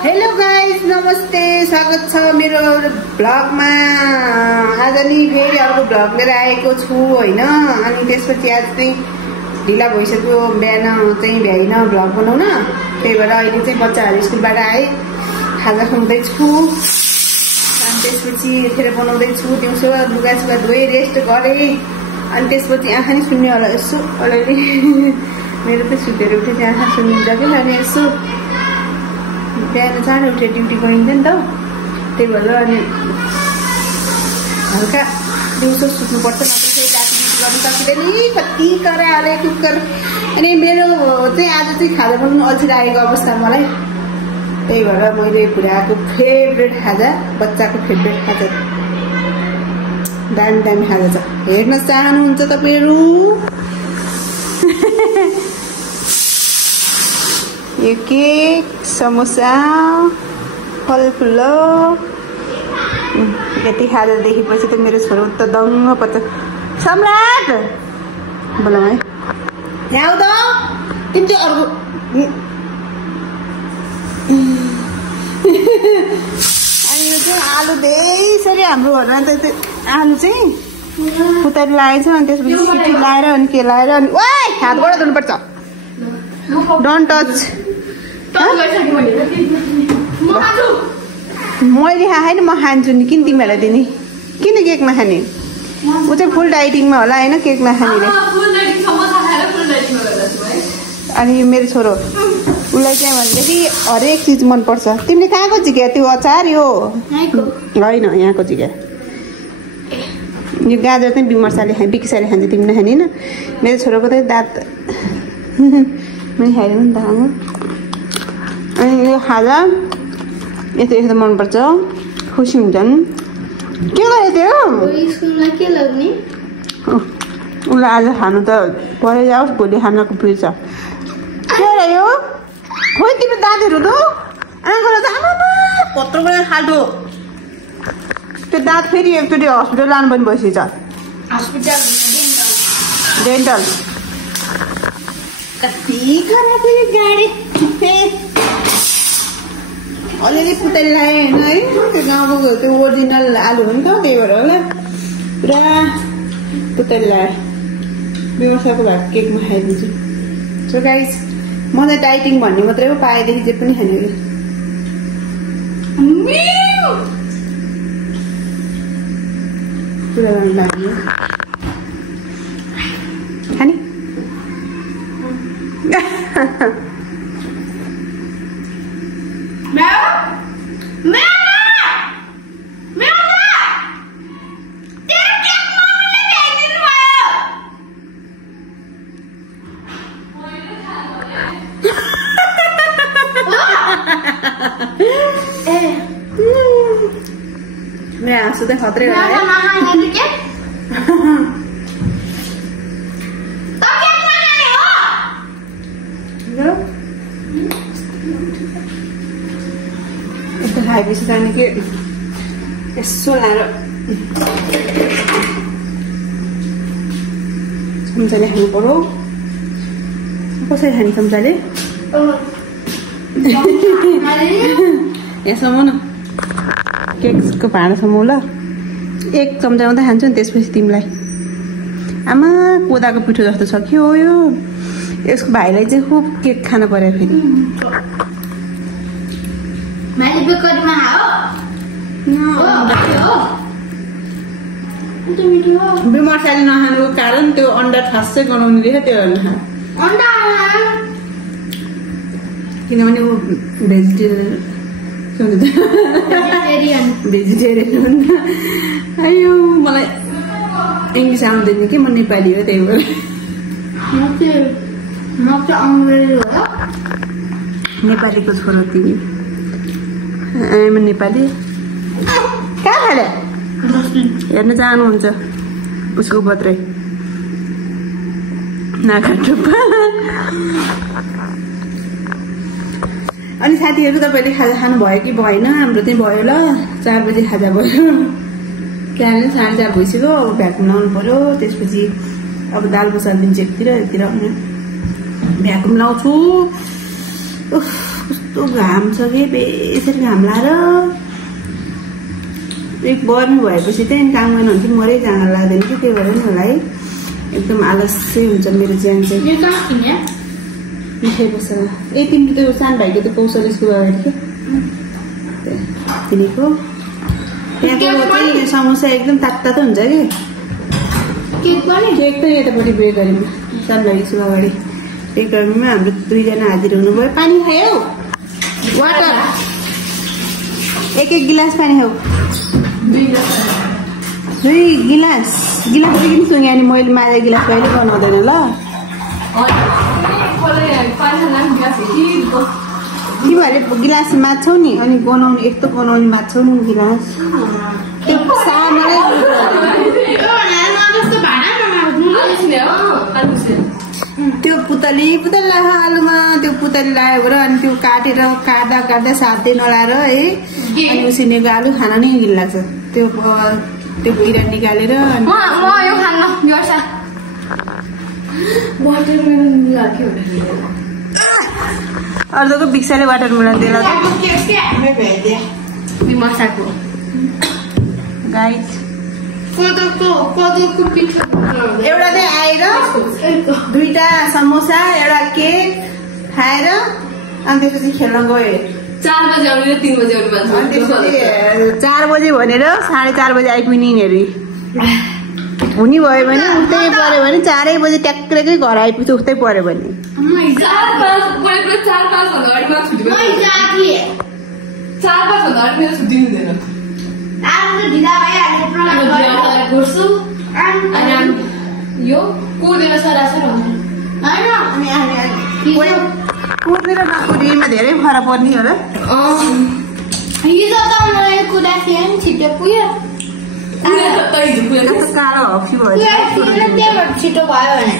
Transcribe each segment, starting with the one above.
Hello guys, नमस्ते, स्वागत छ मेरो ब्लगमा। आज नि फेरि अर्को ब्लग लिएर आएको छु हैन। अनि त्यसपछि आज चाहिँ ढिला भइसक्यो, बिहान चाहिँ भ्याइन ब्लग बनाउन। त्यही भएर अहिले चाहिँ बच्चाहरू स्कुलबाट आए, खाजा खुवाउँदैछु। अनि त्यसपछि फेरि बनाउँदैछु। दिउँसो लुगासुगा धोएँ, रेस्ट गरेँ। अनि त्यसपछि आँखा नि सुन्ने होला यसो अलिअलि। मेरो त सुतेर उठेपछि आँखा सुनिन्छ कि। अनि यसो बिहान चाँडो उठेर ड्युटी गरिन्छ नि त, त्यही भएर अनि हल्का दिउँसो सुत्नुपर्छ, नत्र फेरि राति ड्युटी गर्नु सकिँदैन। कति कराले कुकर। अनि मेरो चाहिँ आज चाहिँ खाजा बनाउनु अल्छी लागेको अवस्था मलाई। त्यही भएर मैले बुढाको फेभरेट खाजा, बच्चाको फेभरेट खाजा, दामी दामी खाजा छ। हेर्न चाहनुहुन्छ तपाईँहरू? यो केक, समोसा, फलफुलो, यति खाजा देखेपछि त मेरो छोरो त दङ्ग पर्छ। सम्राट बोलाऊ है, यहाँ आऊ त। तिमी चाहिँ अर्को अनि यो चाहिँ आलु धेरै हाम्रो घरमा त आलु चाहिँ पुतरी लागेको छ। अनि त्यसपछि सिटी लाएर अनि के लाएर अनि ओइ हातबाट धुनुपर्छ। Don't touch. मैले खाएँ म खान्छु नि, किन तिमीहरूलाई दिने? किन केक नखाने? ऊ चाहिँ फुल डाइटिङमा होला होइन, केक नखाने रे। अनि मेरो छोरो उसलाई चाहिँ भनेदेखि हरेक चिज मनपर्छ। तिमीले कहाँको झिक्या? त्यो अचार यो होइन, यहाँको झिक्या। यो गाजर चाहिँ बिमर्साले खाएँ, बिकिसाले खान्छ, तिमीले खाने होइन। मेरो छोरोको त दाँत मैले खाइदिनु नि त। अनि यो खाजा यस्तो यस्तो मनपर्छ, खुसी हुन्छन्। के गरेको थियो स्कुलमा? के लाग्ने उसलाई आज खानु त परे जाओस्, भोलि खानाको फ्री छ। के रह्यो खोइ तिम्रो दाँतहरू त आँखालाई त आमा कत्रो बेला खाल्टो। त्यो दाँत फेरि एकचोटि हस्पिटल लानु पनि भइसकेछ। हस्पिटल डेन्टल कति खराब गाडी अलिअलि पुतली लगाएँ होइन है। त्यो गाउँको त्यो ओरिजिनल आलु हो नि त, त्यही भएर होला पुरा पुतली लगाएँ। व्यवसायको भएको केकमा खाइदिन्छु। सो गाइस, मलाई डाइटिङ भन्ने मात्रै हो, पाएदेखि जे पनि खाने कि। पुरा राम्रो लाग्यो खाने। मेरा आंसू तो खतरे हो रहा है। यस्तो खाएपछि जाने कि यसो लाएर चम्चाले खानु पर्यो। कसरी खाने चम्चाले? यहाँसम्म न केकको भाँडासम्म ल। एक चम्चा मात्रै खान्छु नि, त्यसपछि तिमीलाई। आमा कोदाको पिठो जस्तो छ कि हो यो। यसको भाइलाई चाहिँ खुब केक खानु पर्यो फेरि। बिमर्साले नखानुको कारण त्यो अन्डा ठासै गनाउने रहेछ, त्यो नखा। किनभने ऊ भेजिटेरियन हो नि त। अयो मलाई इङ्ग्लिस आउँदैन कि, म नेपाली हो, त्यही भएर। नेपालीको छोरो तिमी। म नेपाली। कहाँ खाले हेर्न चाहनुहुन्छ उसको उपद्रै नाका टुप्पा। अनि साथीहरू, तपाईँले खाजा खानु भयो कि भएन? हाम्रो चाहिँ भयो ल, 4 बजी खाजा भयो। क्यारे 4:30 भइसक्यो। अब भ्याकुम लाउनु पर्यो। त्यसपछि अब दाल बसालिदिन्छु एकतिर, यतिर भ्याकुम लाउँछु। कस्तो कस्तो घाम छ कि बेसरी घाम लाएर एक बर्मी भएपछि चाहिँ काम गर्नु हुन्छ मरै जान लाग्दैन कि त्यही भएर नि होला है एकदम आलस्यै हुन्छ मेरो ज्यान चाहिँ मिठाई पसल ए तिम्रो त्यो सानो भाइको त्यो कौशल स्कुल अगाडि के किनेको त्यहाँको चाहिँ समोसा एकदम तातो हुन्छ कि केक त यतापट्टि बेकरीमा सानो भाइको स्कुल अगाडि बेकरीमा हाम्रो 2 जना हाजिर हुनुभयो पानी खायौ वाटर एक गिलास पानी खाऊ 2 गिलास पनि सुँगे अनि मैले माझा गिलास कहिले बनाउँदैन ल कि भरे गिलास माछौ नि अनि बनाउने एक त बनाउने माछौ नि गिलास त्यो पुतली आलुमा त्यो पुतली लगायो र अनि त्यो काट्दा साध्यै नलाएर है अनि उसिनेको आलु खान नै घिन लाग्छ त्यो भुइँरा निकालेर अर्कोको भिक्साले वाटरमेलन दिएला गाइस एउटा चाहिँ आएर 2टा समोसा एउटा केक खाएर अनि त्यसपछि खेल्न गयो 4 बजे आउने 3 बजे आउने 4 बजे भनेर 4:30 बजे आइपुग्ने यिनीहरू हुने भयो भने उतै पर्यो भने 4 बजे ट्याक्कै घर आइपुग्छ उतै पर्यो भने 4-5 छुट्टी हुँदैन यो कुदेर सरासर कुदेर नकुदेमा धेरै फरक पर्ने होला हिजो त मैले कुदा थिएँ नि छिटो पुग्यो कालो हफी भयो छिटो भयो भने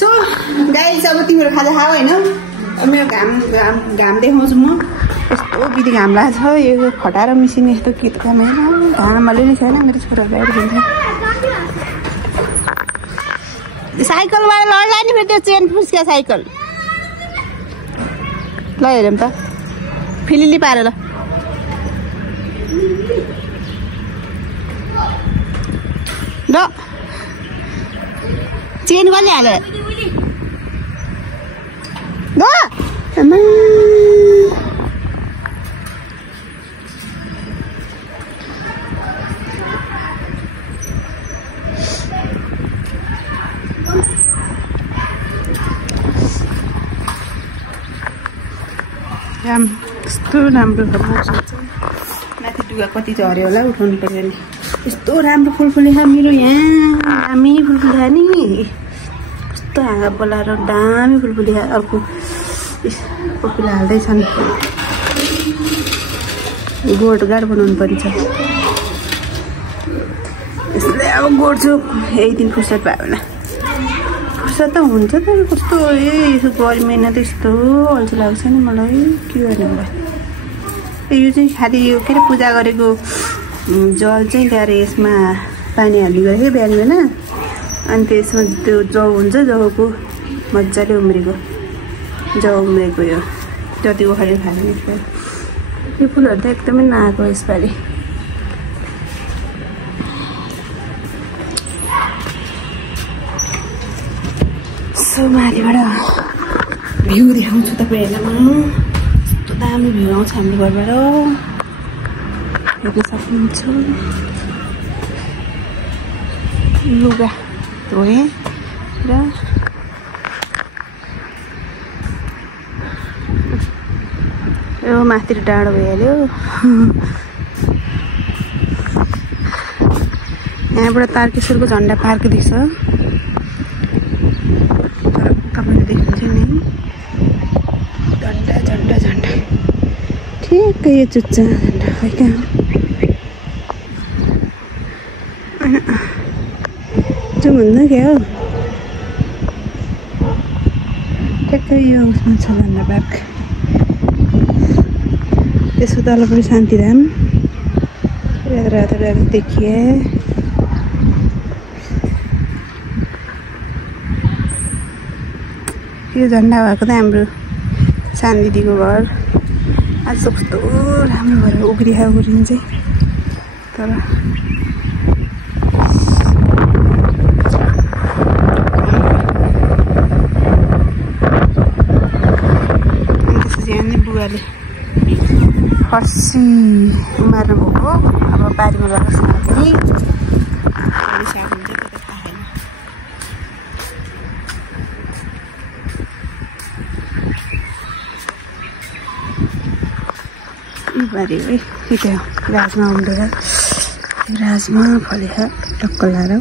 सो गाइस अब तिमीहरू खाजा खाऊ होइन मेरो घाम देखाउँछु म यस्तो बिधि घाम लाग्छ यो खटाएर मिसिने यस्तो गीत काम होइन घाम अलिअलि छैन मेरो छोरा गाडी दिन्छ साइकलबाट लड्ला नि फेरि त्यो चेन फुस्क्या साइकल ल हेरौँ त फिलिली पारेर ल चेन कसले हाल्यो ल यस्तो राम्रो मौसम छ माथि डुगा कति झऱ्यो होला उठाउनु पर्यो नि यस्तो राम्रो फुल फुलेछ मेरो यहाँ दामी फुल फुलेछ नि कस्तो हाँगा बोलाएर दामी फुल फुलेछ अर्को कोपिला हाल्दैछन् गोडगाड बनाउनु पर्छ यसले अब गोड्छु यही दिन फुर्सद भयो भने फुर्सद त हुन्छ त कस्तो यसो गरी महिना त यस्तो अल्छी लाग्छ नि मलाई के गर्नु होला यो चाहिँ खालि यो के अरे पूजा गरेको जल चाहिँ ल्याएर यसमा पानी हाल्ने गरेको बिहान बिहान अनि त्यसमा त्यो जौ हुन्छ जौको मजाले उम्रेको जौ उम्रेको यो जतिको खालि खाने यो फुलहरू त एकदमै नआएको यसपालि सो माथिबाट भ्यू देखाउँछु तपाईँहरूलाई यस्तो दामी भ्यू आउँछ हाम्रो घरबाट हेर्न सक्नुहुन्छ लुगा धोएँ र यो माथि डाँडो भइहाल्यो यहाँबाट तारकेश्वरको झन्डा पार्क देख्छ तपाईँले देख्नुहुन्छ नि झन्डा झन्डा झन्डा ठिकै यो चुच्चा झन्डा खै कहाँ जाउँ भन्दा क्या हो ठ्याक्कै यो उसमा छ झन्डा पार्क त्यसको तलपट्टि शान्तिधाम रातो रातो देखिए यो झन्डा भएको त हाम्रो सानो दिदीको घर आज कस्तो राम्रो भएर उग्रिन्छ तर बुवाले फर्सी उमार्नु भएको अब बारीमा लगाएको साथै साग हुन्छ त्यो त थाहा छैन। यो बारी है त्यो राजमा उम्रेर राजमा फलेर टक्क लाएर